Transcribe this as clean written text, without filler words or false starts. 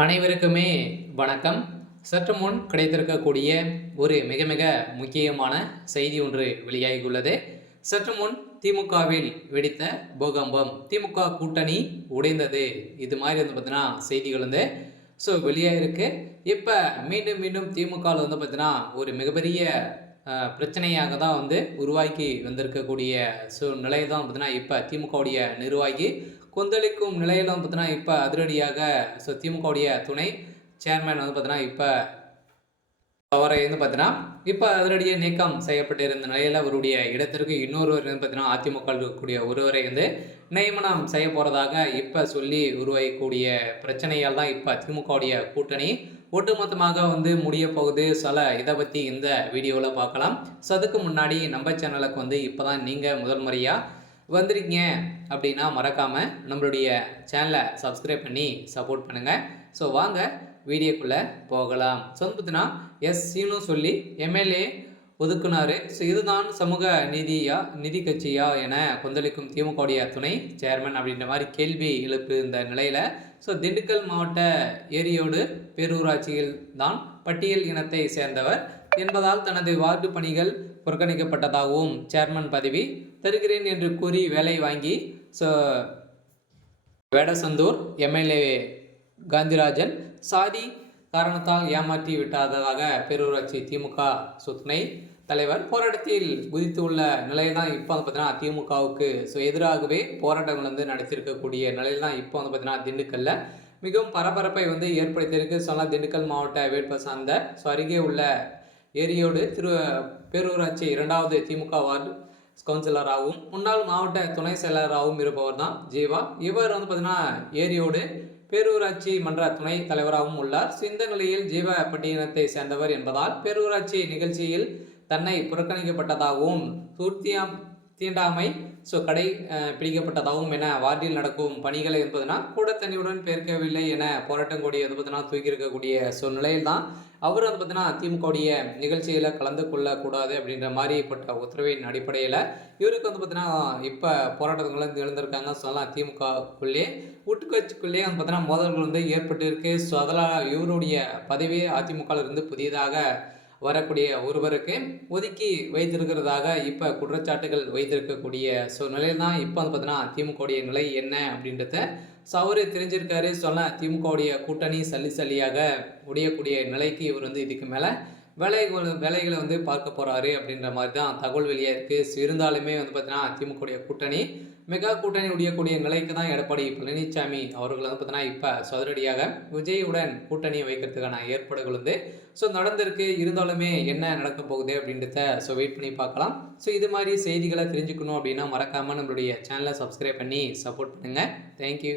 அனைவருக்குமே வணக்கம். சற்று முன் கிடைத்திருக்கக்கூடிய ஒரு மிக மிக முக்கியமான செய்தி ஒன்று வெளியாகியுள்ளது. சற்று முன் திமுகவில் வெடித்த பூகம்பம், திமுக கூட்டணி உடைந்தது, இது மாதிரி பார்த்தீங்கன்னா செய்திகள் வெளியாகிருக்கு. இப்போ மீண்டும் மீண்டும் திமுகவில் பார்த்தீங்கன்னா ஒரு மிகப்பெரிய பிரச்சனையாக தான் உருவாக்கி வந்திருக்கக்கூடிய நிலையை தான் பார்த்தீங்கன்னா இப்போ திமுகவுடைய நிர்வாகி கொந்தளிக்கும் நிலையில் பார்த்தீங்கன்னா இப்போ அதிரடியாக திமுகவுடைய துணை சேர்மேன் பார்த்தீங்கன்னா இப்போ அவரை பார்த்தீங்கன்னா இப்போ அதிரடியாக நீக்கம் செய்யப்பட்டிருந்த நிலையில் அவருடைய இடத்திற்கு இன்னொருவர் பார்த்தீங்கன்னா அதிமுக இருக்கக்கூடிய ஒருவரை நியமனம் செய்ய போகிறதாக இப்போ சொல்லி உருவாகக்கூடிய பிரச்சனையால் தான் இப்போ திமுகவுடைய கூட்டணி ஒட்டுமொத்தமாக முடிய போகுது. இதை பற்றி இந்த வீடியோவில் பார்க்கலாம். அதுக்கு முன்னாடி நம்ம சேனலுக்கு இப்போ தான் நீங்கள் முதல் முறையாக வந்திருக்கீங்க அப்படின்னா மறக்காமல் நம்மளுடைய சேனலை சப்ஸ்கிரைப் பண்ணி சப்போர்ட் பண்ணுங்கள். வாங்க வீடியோக்குள்ளே போகலாம். பார்த்தீங்கன்னா சீனு சொல்லி எம்எல்ஏ ஒதுக்குனார். இதுதான் சமூக நிதி கட்சியா என கொந்தளிக்கும் திமுகவுடைய துணை சேர்மன் அப்படின்ற மாதிரி கேள்வி எழுப்பு இந்த நிலையில் திண்டுக்கல் மாவட்ட ஏரியோடு பேரூராட்சியில் தான் பட்டியல் இனத்தை சேர்ந்தவர் என்பதால் தனது வார்டு பணிகள் புறக்கணிக்கப்பட்டதாகவும் சேர்மன் பதவி தருகிறேன் என்று கூறி வேலை வாங்கி வேடசந்தூர் எம்எல்ஏ காந்திராஜன் சாதி காரணத்தால் ஏமாற்றி விட்டதாக பேரூராட்சி திமுக துணை தலைவர் போராட்டத்தில் குதித்துள்ள நிலையில் தான் இப்போ பார்த்தீங்கன்னா திமுகவுக்கு எதிராகவே போராட்டங்கள் நடத்தியிருக்கக்கூடிய நிலையில் தான் இப்போ பார்த்தீங்கன்னா திண்டுக்கல்ல மிகவும் பரபரப்பை ஏற்படுத்தியிருக்கு. திண்டுக்கல் மாவட்ட வேட்பாளர் சார்ந்த அருகே உள்ள ஏரியோடு பேரூராட்சி 2வது திமுக வார்டு கவுன்சிலராகவும் முன்னாள் மாவட்ட துணை செயலராகவும் இருப்பவர் தான் ஜீவா. இவர் பார்த்தீங்கன்னா ஏரியோடு பேரூராட்சி மன்ற துணை தலைவராகவும் உள்ளார். இந்த நிலையில் ஜீவா பட்டியலத்தை சேர்ந்தவர் என்பதால் பேரூராட்சி நிகழ்ச்சியில் தன்னை புறக்கணிக்கப்பட்டதாகவும் தீண்டாமை கடை பிடிக்கப்பட்டதாகவும் என வார்டில் நடக்கும் பணிகளை என்பதுனா கூட தண்ணியுடன் பேர்க்கவில்லை என போராட்டம் கூடிய தூக்கி இருக்கக்கூடிய நிலையில் தான் அவர் பார்த்தீங்கன்னா திமுகவுடைய நிகழ்ச்சியில் கலந்து கொள்ளக்கூடாது அப்படின்ற மாதிரிப்பட்ட உத்தரவின் அடிப்படையில் இவருக்கு பார்த்தீங்கன்னா இப்போ போராட்டங்கள் எழுந்திருக்காங்க. சொல்லலாம் திமுகக்குள்ளே ஊட்டுக்கட்சிக்குள்ளேயே பார்த்தீங்கன்னா மோதல்கள் ஏற்பட்டு இருக்கு. அதனால் இவருடைய பதவியே அதிமுகவிலிருந்து புதியதாக வரக்கூடிய ஒருவருக்கு ஒதுக்கி வைத்திருக்கிறதாக இப்போ குற்றச்சாட்டுகள் வைத்திருக்கக்கூடிய நிலையில் தான் இப்போ பார்த்தீங்கன்னா திமுகவுடைய நிலை என்ன அப்படின்றத அவரே தெரிஞ்சிருக்காரு. திமுகவுடைய கூட்டணி சல்லியாக உடையக்கூடிய நிலைக்கு இவர் இதுக்கு மேலே வேலைகளை பார்க்க போகிறாரு அப்படின்ற மாதிரி தான் தகவல் வெளியாக இருக்குது. இருந்தாலுமே பார்த்தீங்கன்னா திமுகவுடைய கூட்டணி மெகா கூட்டணி உடையக்கூடிய நிலைக்கு தான் எடப்பாடி பழனிசாமி அவர்கள் பார்த்தீங்கன்னா இப்போ சதுரடியாக விஜயுடன் கூட்டணி வைக்கிறதுக்கான ஏற்பாடுகள் நடந்திருக்கு. இருந்தாலுமே என்ன நடக்க போகுது அப்படின்றத வெயிட் பண்ணி பார்க்கலாம். இது மாதிரி செய்திகளை தெரிஞ்சுக்கணும் அப்படின்னா மறக்காமல் நம்மளுடைய சேனலை சப்ஸ்கிரைப் பண்ணி சப்போர்ட் பண்ணுங்கள். தேங்க்யூ.